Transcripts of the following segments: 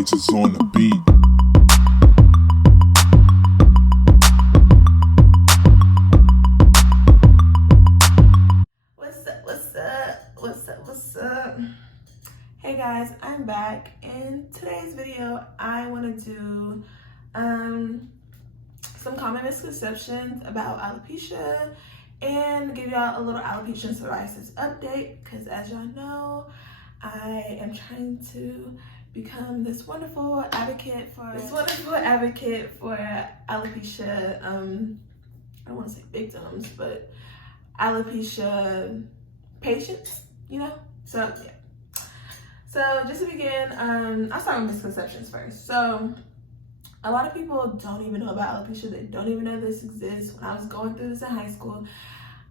H's on the beat. What's up? Hey guys, I'm back. In today's video, I want to do some common misconceptions about alopecia and give y'all a little alopecia and psoriasis update, because as y'all know, I am trying to become this wonderful advocate for alopecia. I don't want to say victims, but alopecia patients, you know? So yeah. So just to begin, I'll start with misconceptions first. So a lot of people don't even know about alopecia. They don't even know this exists. When I was going through this in high school,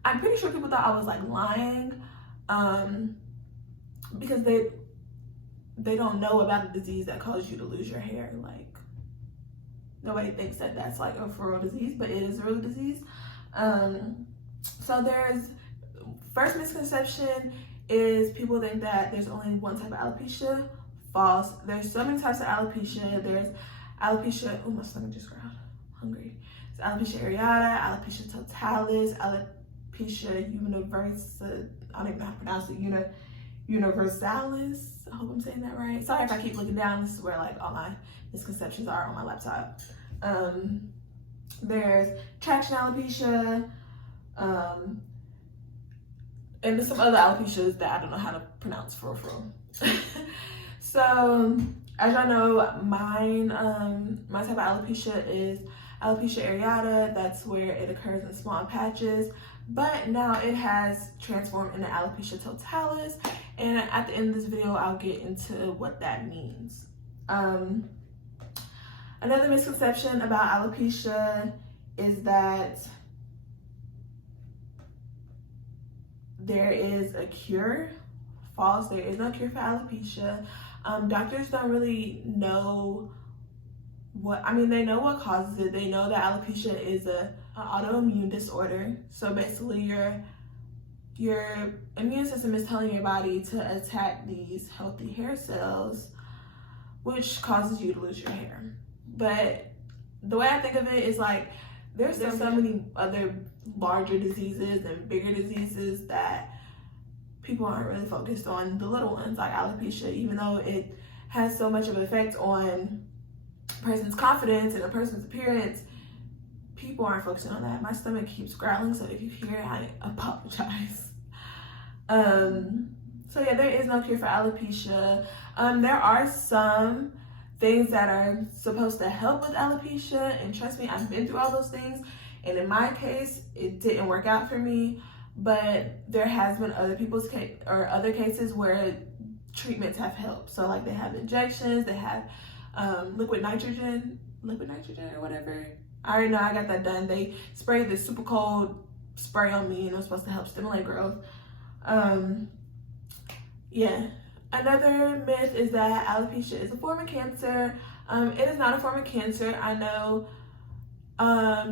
I'm pretty sure people thought I was like lying, because they don't know about the disease that causes you to lose your hair. Like, nobody thinks that that's like a for real disease, but it is a real disease. So there's first misconception is people think that there's only one type of alopecia. False. There's so many types of alopecia. There's alopecia, oh, my stomach just growled, I'm hungry. It's alopecia areata, alopecia totalis, alopecia universalis, I don't even know how to pronounce it, universalis. I hope I'm saying that right. Sorry if I keep looking down. This is where like all my misconceptions are on my laptop. There's traction alopecia, and there's some other alopecias that I don't know how to pronounce for real. So as y'all know, my type of alopecia is alopecia areata. That's where it occurs in small patches, but now it has transformed into alopecia totalis, and at the end of this video I'll get into what that means. Another misconception about alopecia is that there is a cure. False. There is no cure for alopecia. Doctors don't really know they know what causes it. They know that alopecia is an autoimmune disorder. So basically your immune system is telling your body to attack these healthy hair cells, which causes you to lose your hair. But the way I think of it is like, there's so many other larger diseases and bigger diseases that people aren't really focused on, the little ones like alopecia, even though it has so much of an effect on a person's confidence and a person's appearance. People aren't focusing on that. My stomach keeps growling, so if you hear it, I apologize. So yeah, there is no cure for alopecia. There are some things that are supposed to help with alopecia, and trust me, I've been through all those things, and in my case it didn't work out for me. But there has been other other cases where treatments have helped. So like they have injections, they have liquid nitrogen or whatever. I already know, I got that done. They sprayed this super cold spray on me, and it was supposed to help stimulate growth. Yeah. Another myth is that alopecia is a form of cancer. It is not a form of cancer. I know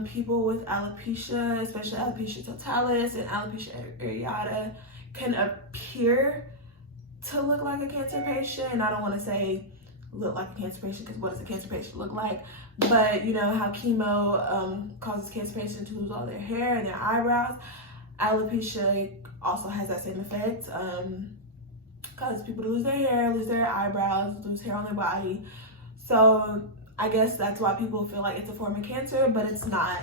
people with alopecia, especially alopecia totalis and alopecia areata, can appear to look like a cancer patient. And I don't want to say look like a cancer patient, because what does a cancer patient look like? But you know how chemo causes cancer patients to lose all their hair and their eyebrows. Alopecia also has that same effect. Causes people to lose their hair, lose their eyebrows, lose hair on their body. So I guess that's why people feel like it's a form of cancer, but it's not.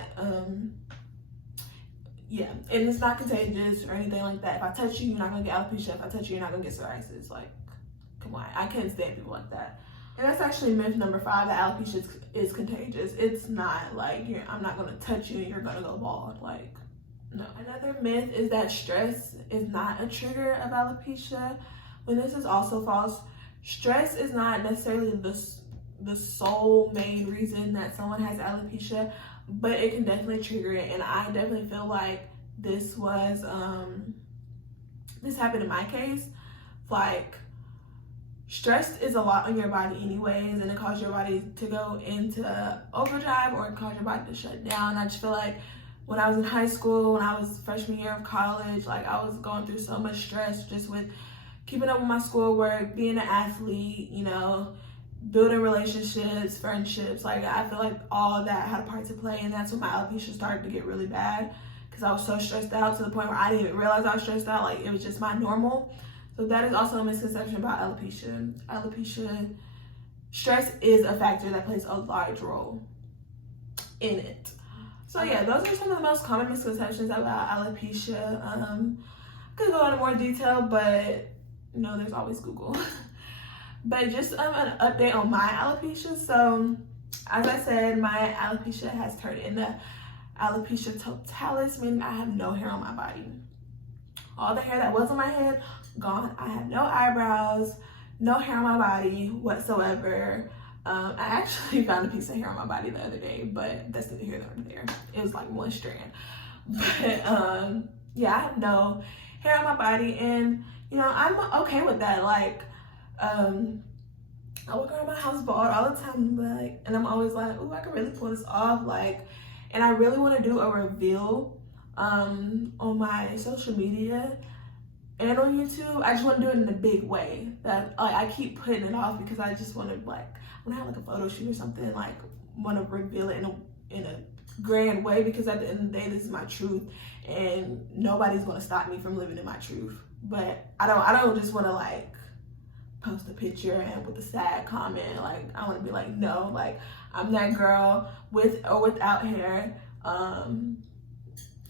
Yeah, and it's not contagious or anything like that. If I touch you, you're not gonna get alopecia. If I touch you, you're not gonna get psoriasis. Like, come on, I can't stand people like that. And that's actually myth number 5, that alopecia is contagious. It's not. Like, I'm not gonna touch you and you're gonna go bald. Like, no. Another myth is that stress is not a trigger of alopecia, when this is also false. Stress is not necessarily the sole main reason that someone has alopecia, but it can definitely trigger it. And I definitely feel like this was this happened in my case. Like, stress is a lot on your body anyways, and it causes your body to go into overdrive, or it causes your body to shut down. I just feel like when I was in high school, when I was freshman year of college, like I was going through so much stress just with keeping up with my schoolwork, being an athlete, building relationships, friendships. Like, I feel like all that had a part to play, and that's when my alopecia started to get really bad, because I was so stressed out to the point where I didn't even realize I was stressed out. Like, it was just my normal. So that is also a misconception about alopecia. Alopecia, stress is a factor that plays a large role in it. So yeah, those are some of the most common misconceptions about alopecia. I could go into more detail, but you know, there's always Google. But just an update on my alopecia. So as I said, my alopecia has turned into alopecia totalis, meaning I have no hair on my body. All the hair that was on my head, gone. I have no eyebrows, no hair on my body whatsoever. I actually found a piece of hair on my body the other day, but that's neither here nor there. It was like one strand. But yeah, I have no hair on my body, and you know, I'm okay with that. Like, I walk around my house bald all the time, like, and I'm always like, ooh, I can really pull this off. Like, and I really want to do a reveal on my social media and on YouTube. I just want to do it in a big way. That like, I keep putting it off because I just want to, like, when I have like a photo shoot or something, like, want to reveal it in a grand way, because at the end of the day, this is my truth, and nobody's going to stop me from living in my truth. But I don't just want to like post a picture and with a sad comment. Like, I want to be like, no, like, I'm that girl with or without hair, and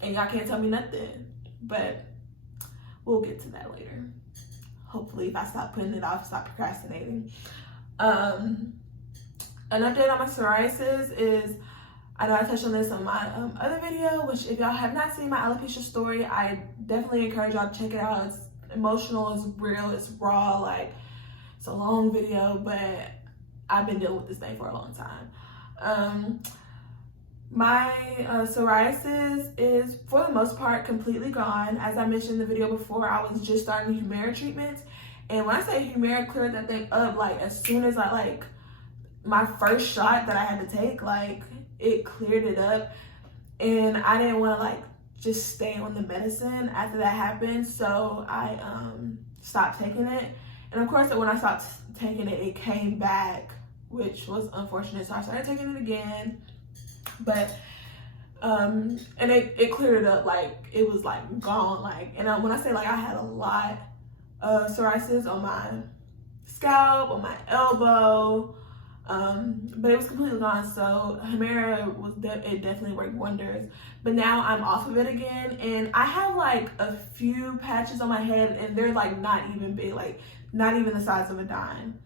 y'all can't tell me nothing. But we'll get to that later. Hopefully, if I stop putting it off, stop procrastinating. An update on my psoriasis is, I know I touched on this on my other video, which if y'all have not seen my alopecia story, I definitely encourage y'all to check it out. It's emotional, it's real, it's raw. Like, it's a long video, but I've been dealing with this thing for a long time. My psoriasis is, for the most part, completely gone. As I mentioned in the video before, I was just starting Humira treatments. And when I say Humira cleared that thing up, like, as soon as I, like, my first shot that I had to take, like, it cleared it up. And I didn't want to, like, just stay on the medicine after that happened. So I stopped taking it. And of course, when I stopped taking it, it came back, which was unfortunate. So I started taking it again. But and it cleared it up. Like, it was like gone. Like, and when I say, like, I had a lot of psoriasis on my scalp, on my elbow, but it was completely gone. So Humira it definitely worked wonders. But now I'm off of it again, and I have like a few patches on my head, and they're like not even big, like not even the size of a dime.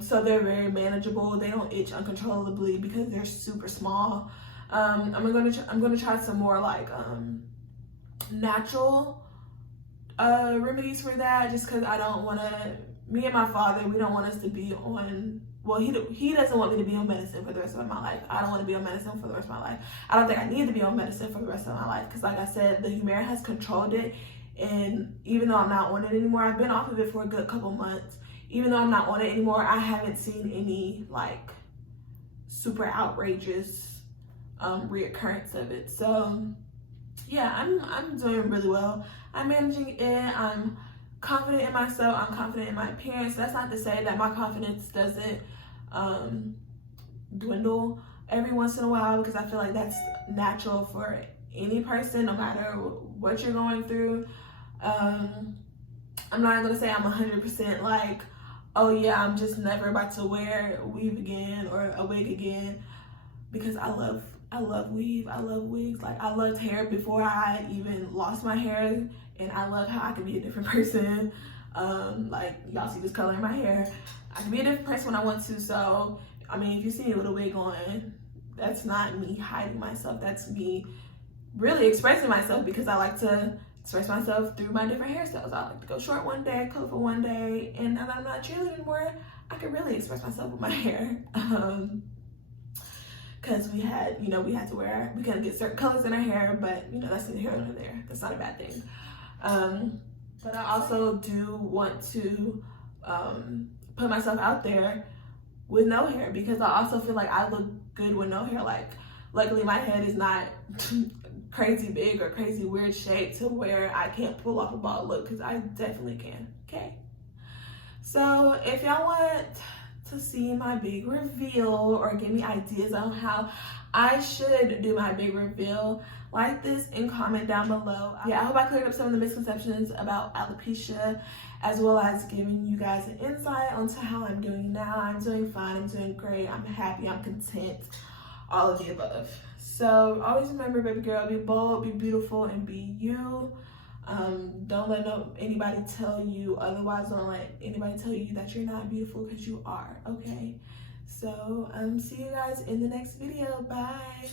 So they're very manageable. They don't itch uncontrollably because they're super small. I'm gonna try some more like natural remedies for that, just because I don't want to. Me and my father, we don't want us to be on. Well, he doesn't want me to be on medicine for the rest of my life. I don't want to be on medicine for the rest of my life. I don't think I need to be on medicine for the rest of my life, because like I said, the Humira has controlled it. And even though I'm not on it anymore, I've been off of it for a good couple months. Even though I'm not on it anymore, I haven't seen any like super outrageous reoccurrence of it. So yeah, I'm doing really well. I'm managing it. I'm confident in myself. I'm confident in my appearance. That's not to say that my confidence doesn't dwindle every once in a while, because I feel like that's natural for any person, no matter what you're going through. I'm not gonna say I'm 100% like, oh yeah, I'm just never about to wear a weave again or a wig again, because I love weave. I love wigs. Like, I loved hair before I even lost my hair, and I love how I can be a different person. Like, y'all see this color in my hair. I can be a different person when I want to. So, I mean, if you see me with a wig on, that's not me hiding myself. That's me really expressing myself, because I like to express myself through my different hairstyles. I like to go short one day, colorful one day, and now that I'm not cheerleading anymore, I can really express myself with my hair. Because we had to wear, we couldn't get certain colors in our hair, but you know, that's neither here nor there. That's not a bad thing. But I also do want to put myself out there with no hair, because I also feel like I look good with no hair. Like, luckily my head is not crazy big or crazy weird shape to where I can't pull off a bald look, because I definitely can. Okay, so if y'all want to see my big reveal or give me ideas on how I should do my big reveal, like this and comment down below. Yeah, I hope I cleared up some of the misconceptions about alopecia, as well as giving you guys an insight onto how I'm doing now. I'm doing fine, I'm doing great, I'm happy, I'm content, all of the above. So always remember, baby girl, be bold, be beautiful, and be you. Don't let anybody tell you otherwise. Don't let anybody tell you that you're not beautiful, because you are, okay? So see you guys in the next video. Bye.